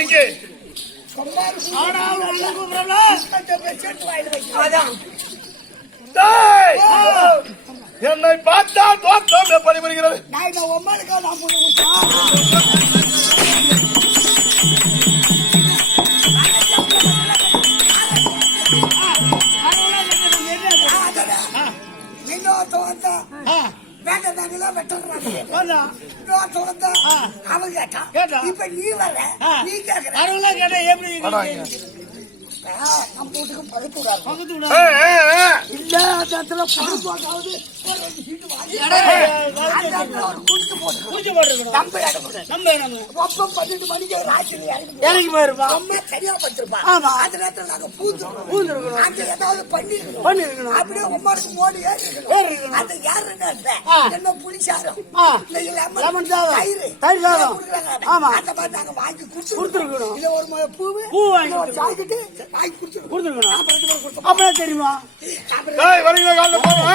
இங்கே என்னை பார்த்தா தோற்றம் எப்படி வருகிறது? அவன் கேட்டான். இப்ப நீ வர நீ கேட்க நம்ம வீட்டுக்கு பகுத்து இறங்கி போயிருப்பா சரியா படுத்திருப்பா. அந்த நேரத்துல நாங்க பூந்துருக்கணும். அந்த ஏதாவது பண்ணிருக்கணும். அப்படியே உமாருக்கு மோடி ஏறி அந்த யாருன்னு என்ன புளிச்சாரம் தயிர் சாதம் அந்த மாதிரி நாங்க வாங்கி கொடுத்துருக்கணும். இல்ல ஒரு பூ வாங்கி சாய்க்கிட்டு வாங்கி கொடுத்துருக்கணும். அப்புறம் தெரியுமா வரீங்க காலைல போவோம்.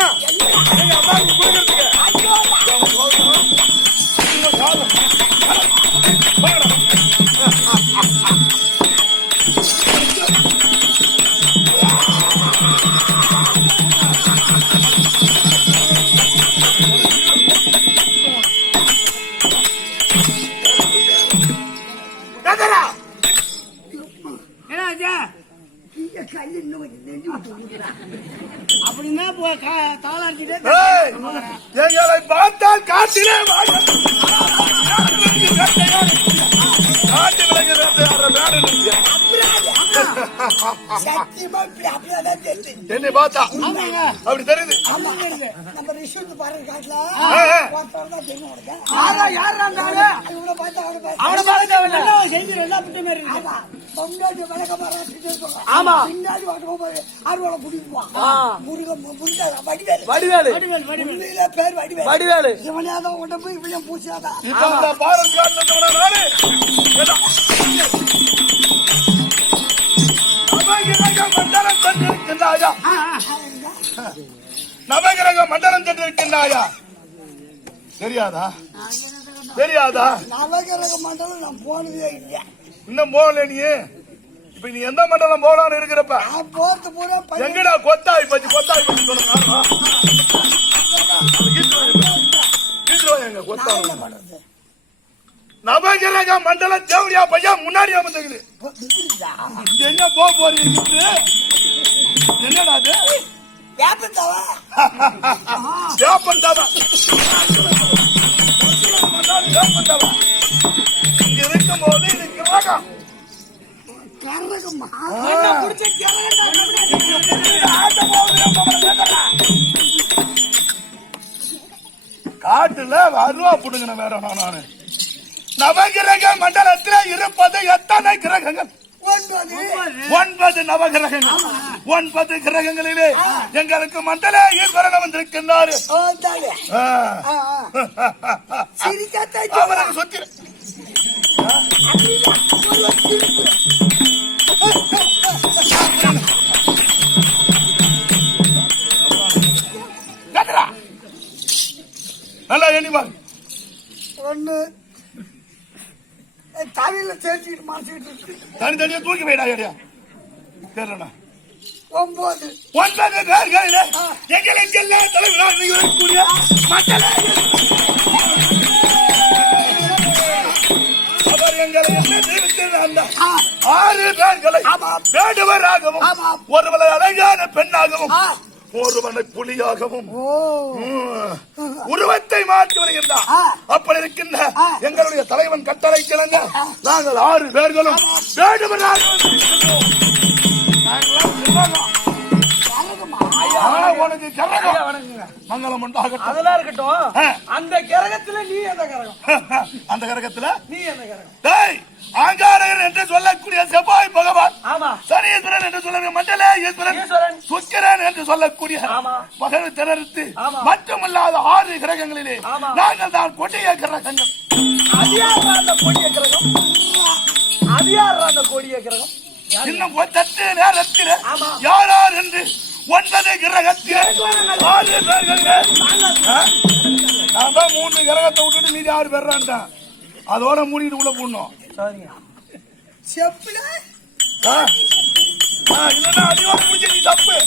அப்படின்னா தாளாடிட்டே எங்களை பார்த்தால் காட்டிலே காட்டு என்னை பார்த்தா அப்படி தெரியுது. நம்ம ரிஷூட் பாரு காட்டுல வடிவேலு இவனையாதான் உடம்பு இவனையும் பூசியாதான் நவகிரக மண்டலம் சென்றிருக்கின்றாயா? தெரியாதா? தெரியாதா? நவகிரக மண்டலம் நான் போனதே இல்லையா. இன்னும் போகல நீ. இப்ப நீ எந்த மண்டலம் போலான்னு இருக்கிறப்ப போறது பூரா எங்கடா கொத்தாய் பத்தி சொல்லுங்க. நவகிரக மண்டலம் தேவடியா பையா முன்னாடி அமர்ந்துக்குது. என்ன போறீங்க? என்னடா அது? வேப்பந்தாவா இங்க இருக்கும் போது இது கிரகம். காட்டுல அருவா புடுங்கின வேற நானு. நவகிரக மண்டலத்தில் இருப்பது எத்தனை கிரகங்கள்? 9 நவகிரகங்கள். 9 கிரகங்களிலே எங்களுக்கு மண்டல ஈஸ்வரன் வந்திருக்கின்றார். அவருக்கு சொத்து நல்லா எண்ணிப்பாங்க. ஒண்ணு தலையில சேர்த்துக்கிட்டு மாசிக்கிட்டு தனித்தனியா தூக்கி போயிடா ஏடியா தெரியலண்ணா. 9 பேர்கள் எங்களுக்கெல்லாம் தலைவராக இருக்கக்கூடிய மக்கள் அவர் எங்களை என்ன தெரிவித்திருந்த 6 பேர்களை வேடுவராகவும் ஒருவரை அழகான பெண்ணாகவும் ஒருவனை புலியாகவும் உருவத்தை மாற்றி வருகின்றார். அப்படி இருக்கின்ற எங்களுடைய தலைவன் கட்டளை கிழங்க நாங்கள் 6 பேர்களும் உனக்கு மங்களம் உண்டாகட்டும். அதெல்லாம் இருக்கட்டும். அந்த கிரகத்துல நீ எந்த கிரகம்? அந்த கிரகத்துல நீ எந்த கிரகம்? ஆங்காரகன் என்று சொல்லக்கூடிய செவ்வாய் பகவான், ஆமா, சனீஸ்வரன் என்று சொல்ல மண்டல ஈஸ்வரன், சுக்கிரன் என்று சொல்லக்கூடிய பகவை திறத்து மட்டுமல்லாத 6 கிரகங்களிலே நாங்கள் தான் கொடிய கிரகங்கள். கொடிய கிரகம் யார் அந்த கொடிய கிரகம்? இன்னும் தட்டு நேரத்தில் ஆமா. யார் யார் என்று 9 கிரகத்தில் 6 பேர்கள். நான் 3 கிரகத்தை விட்டுட்டு மீதி 6 பேர்றான்ட்டான். அதோட மூடிட்டு உள்ள போடணும். சரிங்க. செப்புல இல்லன்னா அடிவாங்க முடிச்சு நீ தப்பு.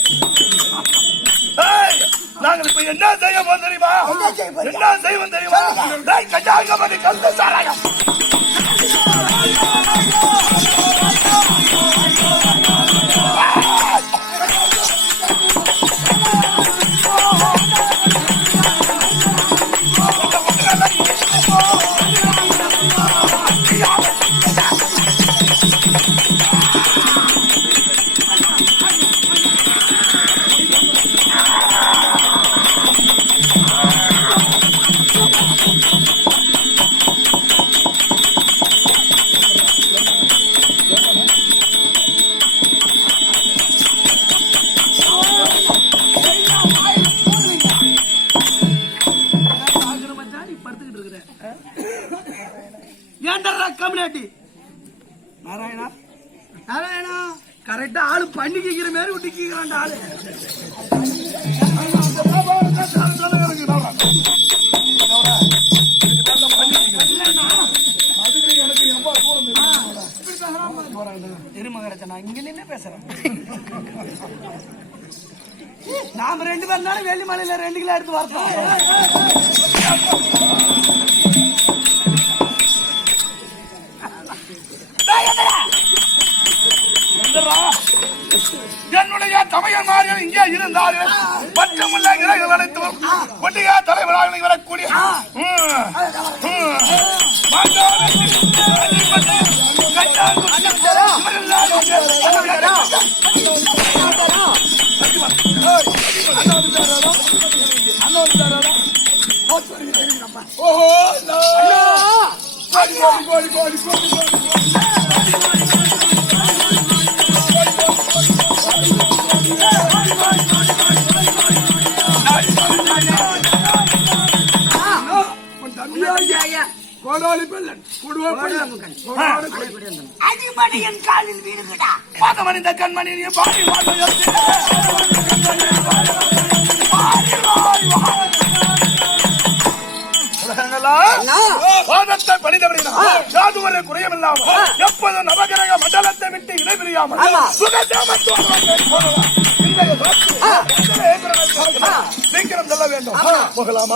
நாங்கள் இப்ப என்ன செய்வோம் தெரியுமா? என்ன செய்வோம் தெரியுமா? கஜாங்க பண்ணி கல்ல சாராயம். நாராயணா நாராயணா கரெக்டா ஆளு பண்ணி கேக்குற மாதிரி விட்டு கேக்குறான் ஆளு. திருமகரச்சனா இங்க நின்று பேசுறேன். நாம 2 பேர்னாலும் வெள்ளிமலையில 2 கிலோ எடுத்து வரலாம். என்னுடைய தமையன்மார்கள் இங்கே இருந்தார்கள். பச்சமுள்ள இறைகள் அனைத்தும் கொண்டியா தலைவராக வரக்கூடிய அடிமணியின் காலில் வீடுகடா பாதமணிந்த கண்மணி பாடி வாதத்தை பணிந்தவரின் சாதுவரை குறையமில்லாமல் எப்போதும் நவகிரக மண்டலத்தை விட்டு இடைபிரியாமல் சீக்கிரம் செல்ல வேண்டும். போகலாமா?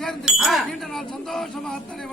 சேர்ந்து நீண்ட நாள் சந்தோஷமா அத்தனை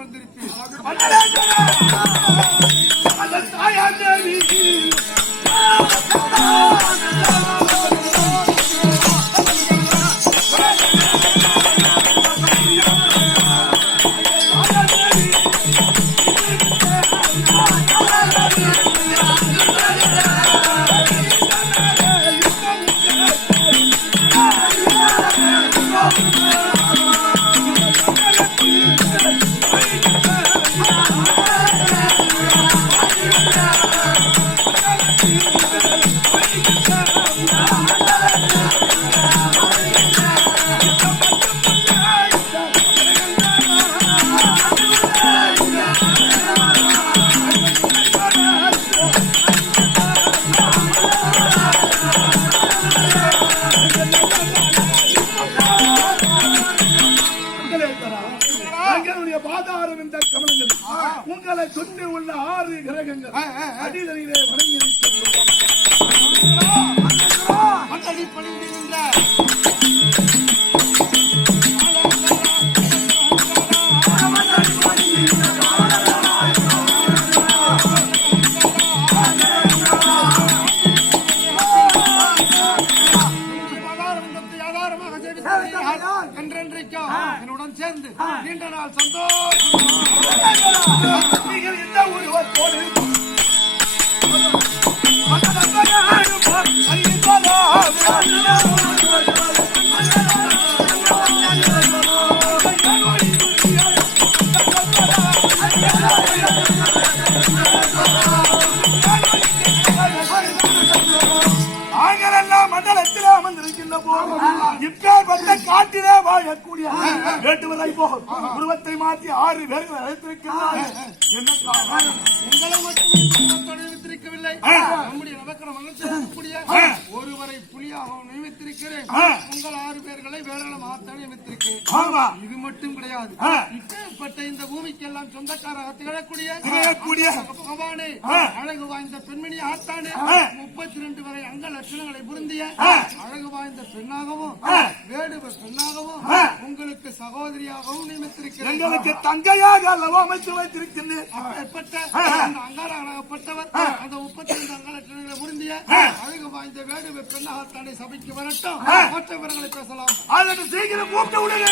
பாதாரம் என்ற கமலங்கள் உங்களை சுற்றி உள்ள 6 கிரகங்கள் அடிதலிலே வணங்கி இருக்கின்றோம். நீண்ட நாள் சந்தோஷம். நீங்கள் எந்த உருவத்தோடு மண்டலத்திலே அமர்ந்திருக்கின்ற போது இப்பேற்பட்ட காட்டிலே வாழக்கூடிய வேட்டுவரை போகும் உருவத்தை மாற்றி 6 பேர்கள் அழைத்திருக்கிறார்கள். என்ன காரணம்? உங்களை மட்டும் நியமித்திருக்கவில்லை. நம்முடைய நவக்கிர மன்னக்கூடிய ஒருவரை புலியாகவும் நியமித்திருக்கிறேன். உங்கள் 6 பேர்களை வேறளமாகத்தான் நியமித்திருக்கிறேன். இது மட்டும் கிடையாது. இப்பேற்பட்ட இந்த பூமிக்கெல்லாம் சொந்தக்காராக திகழக்கூடிய பகவானே, அழகு வாய்ந்த பெண்மணி ஆத்தானே, 32 வரை அங்க லட்சணங்களை புரிந்திய அழகு வாய்ந்த பெண்ணாகவும் வேடுவ பெண்ணாகவும் உங்களுக்கு சகோதரியாகவும் நியமித்திருக்கிறேன். எங்களுக்கு தங்கையாக அல்லவா அமைத்து வைத்திருக்கின்றேன். அங்காரப்பட்டவர் அந்த 32 அங்க லட்சணங்களை புரிந்திய அழகு வாய்ந்த வேடுவ பெண்ணாகத்தானே சபைக்கு வரட்டும். மற்ற விவரங்களை பேசலாம். அதற்கு சீக்கிரம் கூப்பிட்டு விடுங்க.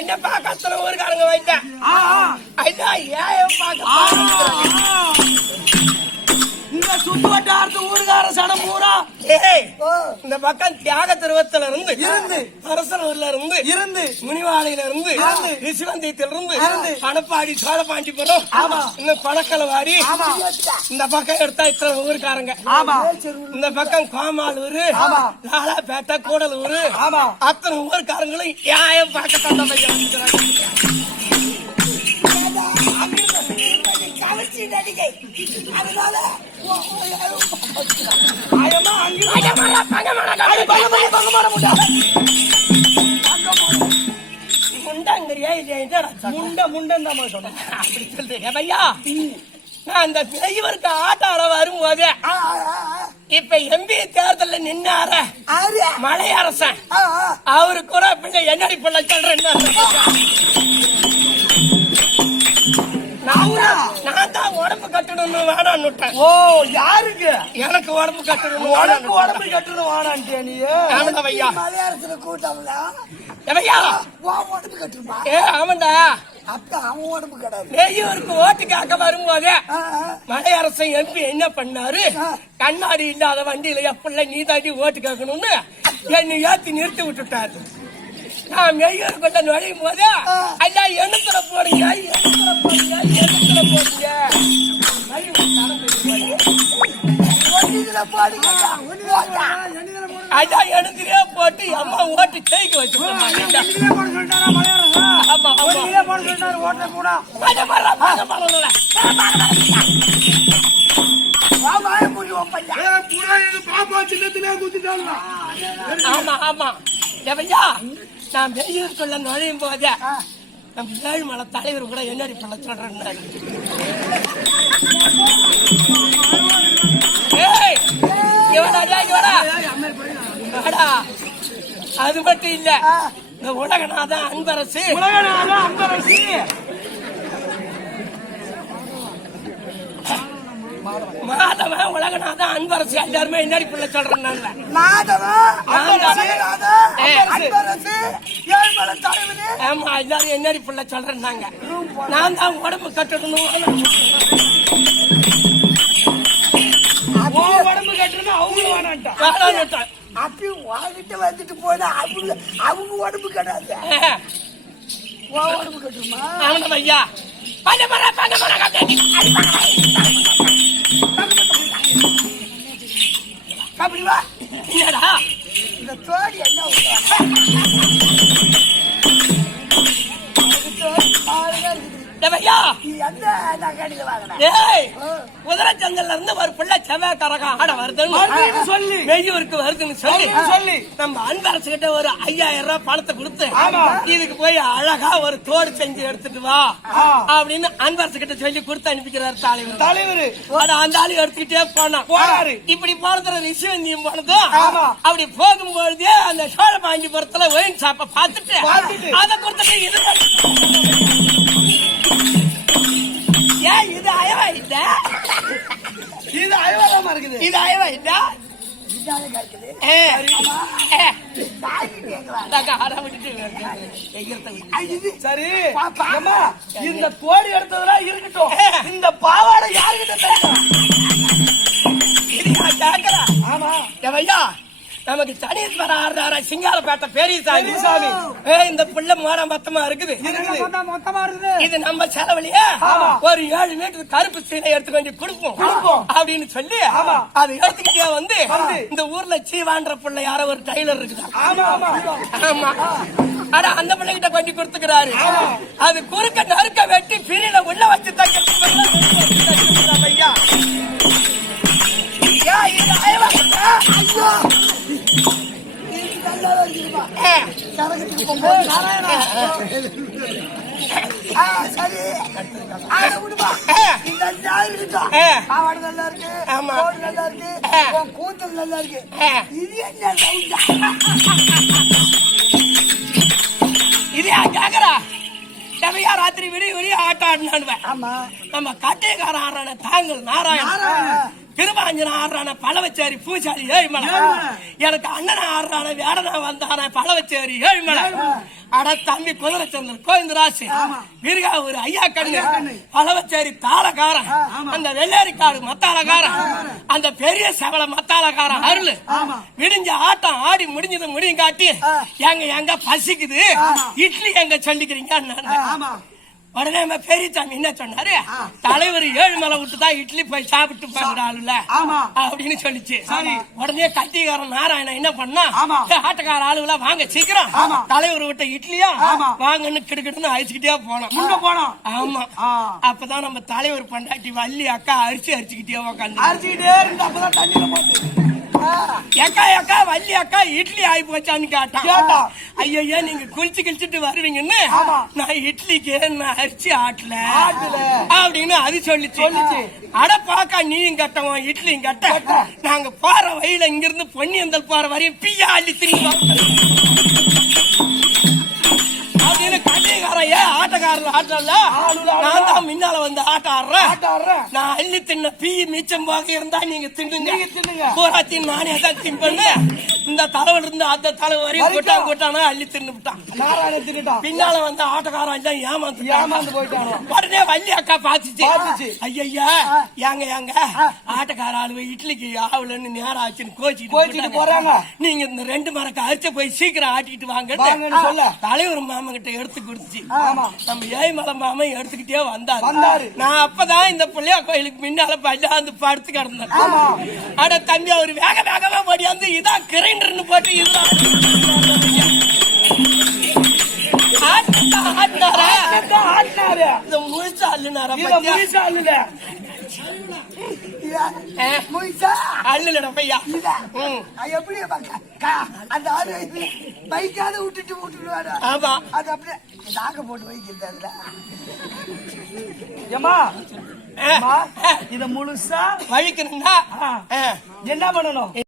என்ன என்ன பாக்கத்துல ஊருக்காரங்க வைத்தேன் ஐயா ஏன் பாக்க இந்த சுத்து வட்டாரத்து ஊருக்கார சனம் பூரா இந்த பக்கம் தியாக திருவத்துல இருந்து அரசனூர்ல இருந்து முனிவாளையில இருந்து ரிஷிவந்தியத்தில இருந்து பணப்பாடி சோழபாண்டிபுரம் இன்னும் பணக்கலவாடி இந்த பக்கம் எடுத்தா இத்தனை ஊருக்காரங்க இந்த பக்கம் கோமாலூர் லாலாப்பேட்டை கூடலூர் அத்தனை ஊருக்காரங்களும் ஏன் பார்க்க தந்த கவர்ச்சி நடிகை அதனால அப்படி சொல்றேன் பையா நான் அந்த பெரியவருக்கு ஆட்டாள வரும்போது இப்ப எம்பி தேர்தல் நின்னார மலை அரசன் அவரு கூட பிள்ளை என்னடி பிள்ளை சொல்றேன் நான் தான் உடம்பு கட்டணும்னு வேணான்னு விட்டேன். ஓ யாருக்கு எனக்கு உடம்பு கட்டணும் உடம்பு கட்டணும் வேணான்ட்டு நீ ஐயா மலையாளத்துல கூட்டம்ல எவையா உடம்பு கட்டுருமா ஆமாண்டா அப்ப அவன் உடம்பு கிடையாது நெய்யூருக்கு ஓட்டு கேட்க வரும்போது மலையரசன் எம்பி என்ன பண்ணாரு கண்ணாடி இல்லாத வண்டியில எப்படில நீ தாண்டி ஓட்டு கேட்கணும்னு என்னை ஏத்தி நிறுத்தி விட்டுட்டாரு. நான் மெய்யூருக்குள்ள நுழையும் போது ஐயா எண்ணத்துல போடுங்க ஐயா எண்ணத்திலே போட்டு அம்மா ஓட்டு ஜெயிக்க வச்சு ஆமா ஆமா எவையா நான் மெய்யூருக்குள்ள நுழையும் போது நம்ம ஏழுமலை தலைவர் கூட என்னடி பண்ண சொல்றேன். அது மட்டும் இல்ல இந்த உலகநாதன் அன்பரசு மாதவன் உலகநாதன் அன்பரசு எல்லாருமே என்னடி பிள்ளை சொல்றேன். ஆமா எல்லாரும் என்னடி பிள்ளை சொல்றேன். நான் தான் உடம்பு கட்டணும் உடம்பு கட்டணும் அவங்களும் வேணான்ட்டான் அப்பயும் வாங்கிட்டு வந்துட்டு போனா அவங்க உடம்பு கட்டாது உடம்பு கட்டுமா ஆமா ஐயா அப்படி வா என்னடா இந்த தோடி என்ன குதிரைச்சங்கல்ல இருந்து ஒரு பிள்ளை செவ்வாய்க்காரக ஆட வருதுன்னு சொல்லி மெய்யூருக்கு வருதுன்னு சொல்லி நம்ம அன்பரசு கிட்ட ஒரு 5000 ரூபாய் பணத்தை கொடுத்து இதுக்கு போய் அழகா ஒரு தோடு செஞ்சு எடுத்துட்டு வா அப்படின்னு அன்பரசு கிட்ட சொல்லி கொடுத்து அனுப்பிக்கிறார் தலைவர். அந்த ஆளு எடுத்துக்கிட்டே போனாரு. இப்படி போனதுல ரிஷிவந்தியம் போனதும் அப்படி போகும்பொழுது அந்த சோழபாண்டிபுரத்துல ஒயின் ஷாப்பை பார்த்துட்டு அதை கொடுத்துட்டு இது அயவா இல்ல இது அயவாரமா இருக்குது இது அயவா இல்ல சரி இந்த தோடி எடுத்ததெல்லாம் இருக்கட்டும் இந்த பாவாடை யாருக்கிட்ட ஆமா ஐயா நமக்கு சனீஸ்வர ஆடுறாரா சிங்காரப்பேட்டை பெரியசாமி இந்த பிள்ளை மோடம் மொத்தமா இருக்குது. இது நம்ம செலவுலயே ஒரு 7 மீட்டர் கருப்பு சீனை எடுத்து கொஞ்சம் கொடுப்போம் அப்படின்னு சொல்லி அதை எடுத்துக்கிட்டே வந்து இந்த ஊர்ல சீவான்ற பிள்ளை யாரோ ஒரு டைலர் இருக்குது. ஆமா ஆனா அந்த பிள்ளைகிட்ட கொஞ்சம் கொடுத்துக்கிறாரு. அது குறுக்க நறுக்க வெட்டி பிரியில உள்ள வச்சு தைக்கிறது ஐயா. கூந்தல் நல்லா இருக்கு. இது கேக்குறா செவையா ராத்திரி விடிய விடிய ஆட்டம் ஆடினாடுவேன். நம்ம கட்டைக்கார ஆடுறான தாங்கள் நாராயணன் திருவாஞ்சன ஆடுறான பழவச்சேரி பூசாரி ஏழுமலை எனக்கு அண்ணன் ஆடுறான வேடனா வந்தான பழவச்சேரி ஏழுமலை அட தம்பி குதிரச்சந்தர் கோவிந்தராசு வீரகாவூர் ஐயா கண்ணு பழவச்சேரி தாளக்காரன் அந்த வெள்ளேரிக்காடு மத்தாளக்காரன் அந்த பெரிய சபல மத்தாளக்காரன் அருள் விடிஞ்ச ஆட்டம் ஆடி முடிஞ்சது முடியும் காட்டி எங்க பசிக்குது இட்லி எங்க சொல்லிக்கிறீங்க உடனே பெரியசாமி என்ன சொன்னாரு தலைவர் ஏழுமலை விட்டுதான் இட்லி போய் சாப்பிட்டு பாக்குறாளுல அப்படின்னு சொல்லிச்சு உடனே கட்டிக்காரன் நாராயணன் என்ன பண்ணா ஆட்டக்கார ஆளுகள வாங்க சீக்கிரம் தலைவர் விட்ட இட்லியா வாங்கன்னு கிடுக்கிட்டுன்னு அழிச்சுக்கிட்டே போனோம் ஆமா அப்பதான் நம்ம தலைவர் பண்டாட்டி வள்ளி அக்கா அரிச்சுக்கிட்டே உக்காந்து அரிச்சுக்கிட்டே இருந்து அப்பதான் தண்ணியில போட்டு அக்கா வள்ளி அக்கா இட்லி ஆகி போச்சான்னு கேட்டா ஐயா நீங்க குளிச்சுட்டு வருவீங்கன்னு நான் இட்லிக்கு நான் அரிசி ஆட்டல அப்படின்னு அது சொல்லிச்சு அட பாக்கா நீயும் கட்டவோம் இட்லியும் கட்ட நாங்க போற வழியில இங்க இருந்து பொன்னியந்தல் போற வரையும் பியா அள்ளி திரும்பி அப்படின்னு கட்டிக்காரைய ஆட்டக்காரர் ஆட்டல நான் தான் முன்னால வந்து ஆட்ட ஆடுறேன் நான் அள்ளி தின்ன பீ மிச்சம் போக இருந்தா நீங்க தின்னுங்க பூராத்தின் நானே தான் தின்பண்ணு இந்த தலைவர் இருந்து அந்த தலைவர் வரையும் கூட்டானா அள்ளி தின்னு விட்டான் பின்னால வந்து ஆட்டக்காரன் எல்லாம் ஏமாந்து போயிட்டானோ உடனே வள்ளி அக்கா பாத்துச்சு ஐயா ஏங்க ஆட்டக்கார ஆளு இட்லிக்கு ஆவலன்னு நேரம் ஆச்சுன்னு கோச்சிட்டு போறாங்க நீங்க இந்த 2 மரக்க அரிச்ச போய் சீக்கிரம் ஆட்டிட்டு வாங்க சொல்ல தலைவர் மாமா கிட்ட எடுத்து கொடுத்துச்சு நம்ம ஏய்மலை மாமா எடுத்துக்கிட்டே வந்தாரு நான் அப்பதான் இந்த பிள்ளையா கோயிலுக்கு முன்னால பல்லாந்து படுத்து கிடந்தேன் அட தம்பி அவரு வேகமா படியாந்து இதான் கிரைண்டர்னு போட்டு இதுதான் முழுசா அள்ளுல பையா எப்படி அந்த ஆடு பைக்காத விட்டுடுவாரு அது அப்படியே தாக்க போட்டு வைக்கிறது ஏமா இத முழுசா வழிக்கணும்னா என்ன பண்ணணும்?